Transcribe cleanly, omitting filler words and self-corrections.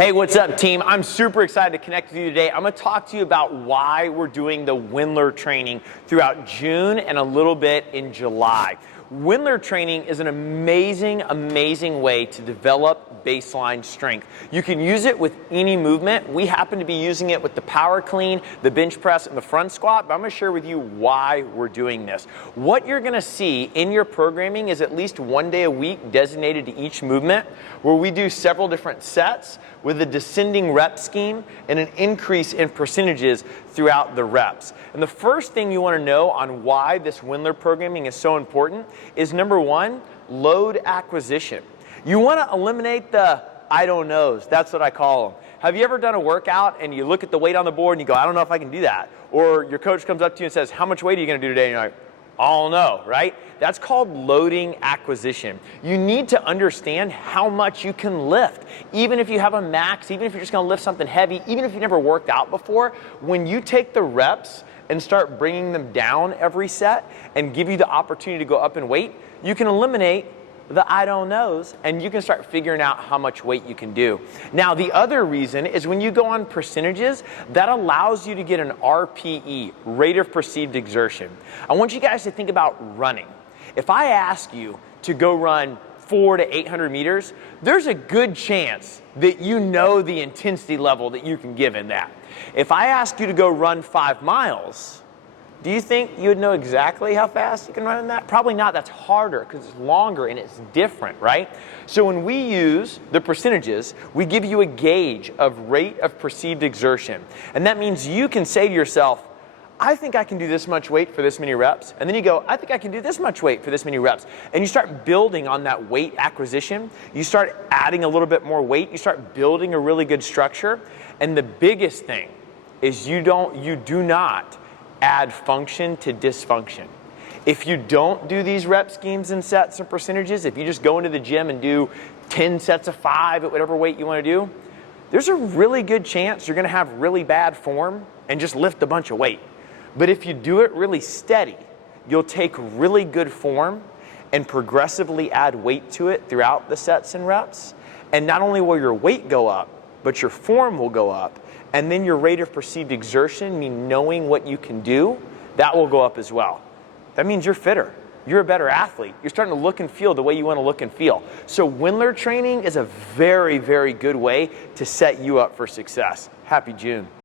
Hey, what's up, team? I'm super excited to connect with you today. I'm going to talk to you about why we're doing the Wendler training throughout June and a little bit in July. Wendler training is an amazing way to develop baseline strength. You can use it with any movement. We happen to be using it with the power clean, the bench press, and the front squat, but I'm going to share with you why we're doing this. What you're going to see in your programming is at least one day a week designated to each movement, where we do several different sets with a descending rep scheme and an increase in percentages throughout the reps. And the first thing you want to know on why this Wendler programming is so important is, number one, load acquisition. You want to eliminate the I don't knows. That's what I call them. Have you ever done a workout and you look at the weight on the board and you go, I don't know if I can do that? Or your coach comes up to you and says, how much weight are you going to do today? And you're like, I don't know, right? That's called loading acquisition. You need to understand how much you can lift. Even if you have a max, even if you're just going to lift something heavy, even if you've never worked out before, when you take the reps and start bringing them down every set and give you the opportunity to go up in weight, you can eliminate the I don't knows, and you can start figuring out how much weight you can do. Now, the other reason is when you go on percentages, that allows you to get an RPE, rate of perceived exertion. I want you guys to think about running. If I ask you to go run 400 to 800 meters, there's a good chance that you know the intensity level that you can give in that. If I ask you to go run 5 miles, do you think you would know exactly how fast you can run in that? Probably not. That's harder because it's longer and it's different, right? So when we use the percentages, we give you a gauge of rate of perceived exertion. And that means you can say to yourself, I think I can do this much weight for this many reps. And then you go, I think I can do this much weight for this many reps. And you start building on that weight acquisition. You start adding a little bit more weight. You start building a really good structure. And the biggest thing is you do not add function to dysfunction. If you don't do these rep schemes and sets and percentages, if you just go into the gym and do 10 sets of 5 at whatever weight you want to do, there's a really good chance you're going to have really bad form and just lift a bunch of weight. But if you do it really steady, you'll take really good form and progressively add weight to it throughout the sets and reps. And not only will your weight go up, but your form will go up. And then your rate of perceived exertion, meaning knowing what you can do, that will go up as well. That means you're fitter. You're a better athlete. You're starting to look and feel the way you want to look and feel. So Wendler training is a very good way to set you up for success. Happy June.